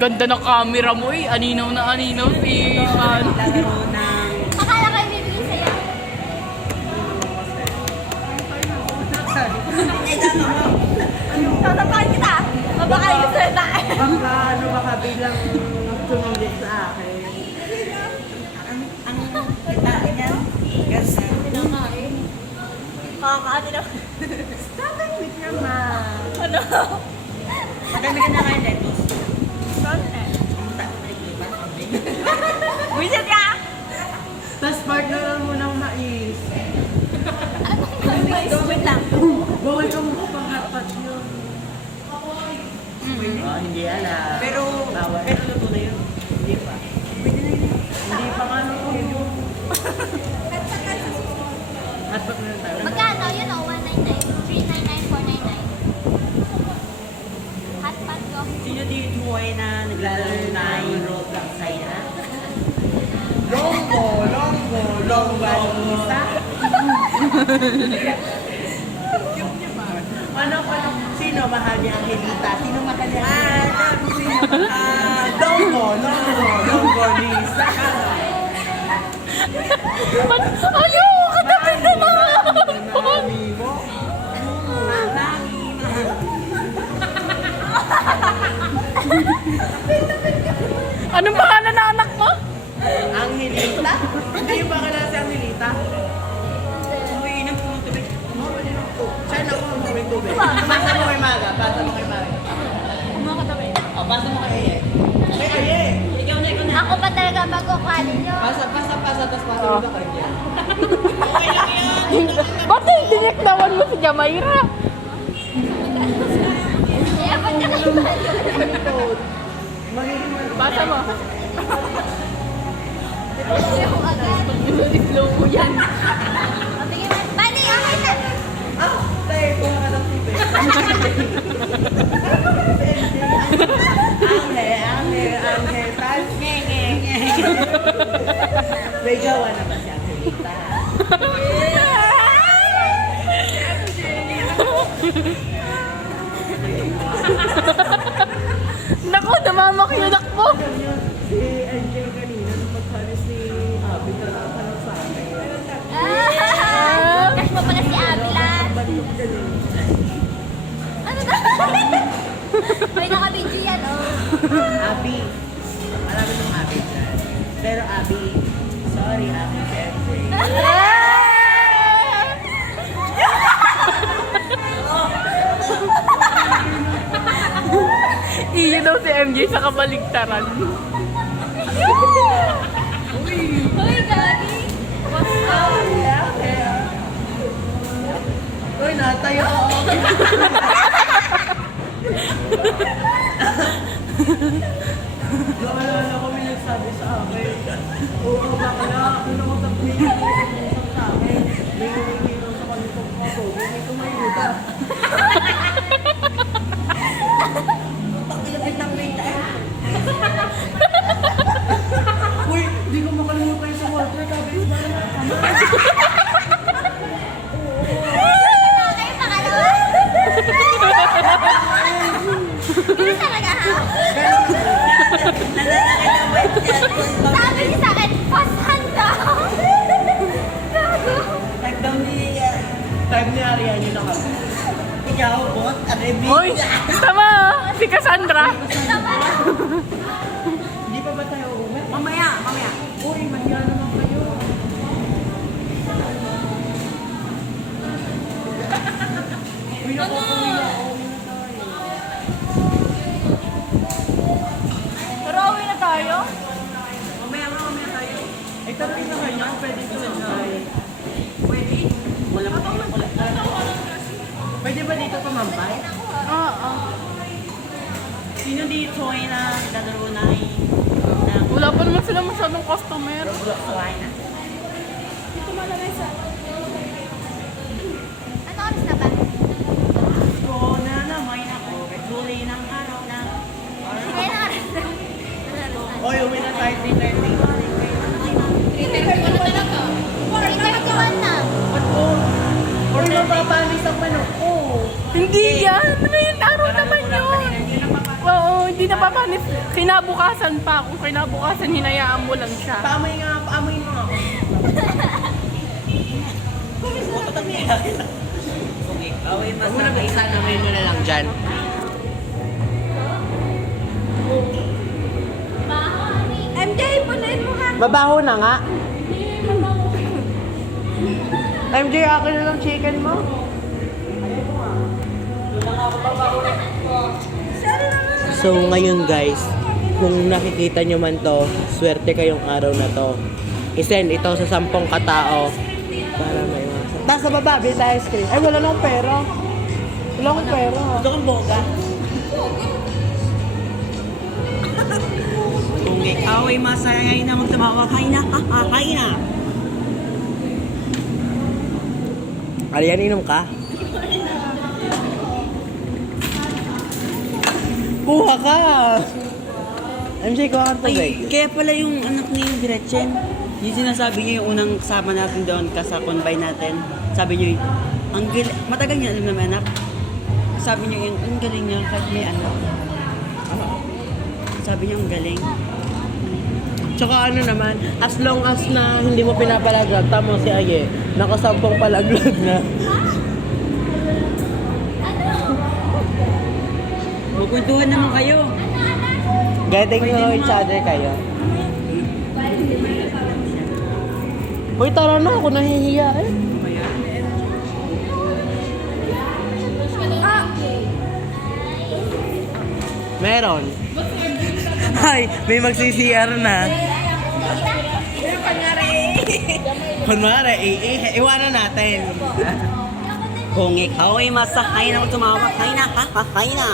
Ganda ng camera mo eh. Aninaw na aninaw si Man. Lalaro ng... Akala kayo bibigyan sa'yo. Tatapakin kita. Mabakay ko sa'yo tayo. Baka ano baka bilang sumilit sa akin. Ang kita niya. Kasi... Kakakaano na. Stop it with your mouth. Ano? Madami ka na kayo, Letos. Saan eh? Buisit ka! Tapos partneran mo ng mais. Anong mais? Wait lang. Bawal ka mo pang hotpot yun. Oh, hindi alam. Pero luto na yun. Hindi pa. Pwede na yun. Hindi pa nga luto yun. Hotpot na yun tayo. Magkano? Yun o, 199. 399, 499. Hot pot ko. Sino dito ay na naglalaro na yung Roblox saya? Longgo! Isa? Ano? Sino mahal niya Angelita? Sino mahal niya Angelita? Longgo, Lisa. Ayaw! Katabi na lang! Mami mo. Anong pangalan ng anak mo? Angelita? Hindi yung bakala si Angelita? Umiinom po ng tubig. Saan ako ng tubig? Basta mo kay Maga. Basta mo kay Aye. Kay Aye! Ako pa talaga magkukwali nyo. Pasa, tapos matulog ako niya. Okay lang yan! Ba't diniktawan mo si Jamaira? Kaya ba't ka naman? Basa mo. Hindi ko agad. Slow mo yan. Patingin mo. Bali, okay na. Ah! Tayo, kuha ka ng tubig. Angel, tal. May gawa na ba si Angelita? Naku, namamak yung anak mo. Si Angel kanina, nung magkano si Abby, natatanong sa akin. Cash mo pala si Avilan. Ano na? May naka-video yan, oh. Abby. Marami ng Abby dyan. Pero Abby, sorry Abby, siyempre. Iyo daw si MJ sa kabaligtaran. Uy, gagi. Uy, natayo ako. Naalala ko may nagsabi sa akin. Oo, bakala. Ano ko sabihin? Sa akin. May humingi lang sa kanitong photo. May kumayuda. Pakilapit ng may tayo. Uy, di ko makalimutan sa water. Sabi ba na Kayo pangalawa. Ganun talaga, ha? Sabi niya sa akin, pasahan daw. Gago. Time ni Ariane na kami. Ikaw, bot, Hoy, tama si Cassandra. Hindi pa ba tayo uwi? Mamaya. Uy, mahiya naman kayo. Uy, naku, uwi na tayo. Pero uwi na tayo? Mamaya tayo. Eh, tapos na kayo, pwede ko na. Pwede? Wala pa tayo. Pwede ba dito tumambay? Oo. Sino dito ay na nagdadaro na Wala pa naman sila masyadong customer. Suway na? Ano oras na ba? Ko na naman ako. Huli ng araw na. Kaya na oras na. Oy, uwi na tayo 3:30. 3:31 na talaga. 3:31 na. Ba't ko? Or mapapalis ang manok ko. Hindi yan. Ngayon araw naman yun. Oo, Hindi na papanis. Kinabukasan pa. Kung kinabukasan, hinayaan mo lang siya. Paamoy nga, paamoy mo nga ako. Huwag mo na ba isa, namoy mo na lang dyan. MJ, punuin mo nga. Mabaho na nga. MJ, akin na lang chicken mo. So ngayon guys, kung nakikita nyo man to, swerte kayong araw na to. I-send ito sa 10 katao para may masa. Tapos sa baba, bili tayo ice cream. Ay, wala nang pera. Wala akong pera. Gusto kong boga. Kung ikaw ay masayay na magtumawa, hay na, hay na. Arian, inom ka? Kuha ka! MJ, kuha ka tubig. Kaya pala yung anak niya yung Gretchen, yung sinasabi niya yung unang kasama natin doon sa combine natin. Sabi niyo, ang galing, matagal niya alam naman anak. Sabi niyo yung ang galing niya kahit may anak. Sabi niya ang galing. Tsaka ano naman, as long as na hindi mo pinapalaglag, tamo si Aye, nakasampung palaglag na. Magkwentuhan naman kayo. Getting to know each other kayo. Uy, tara na, ako nahihiya eh. Meron. Ay, may magsi-CR na. Kunwari, iwanan natin. Kung ikaw ay masahay na magtumawa, hay na, hay na.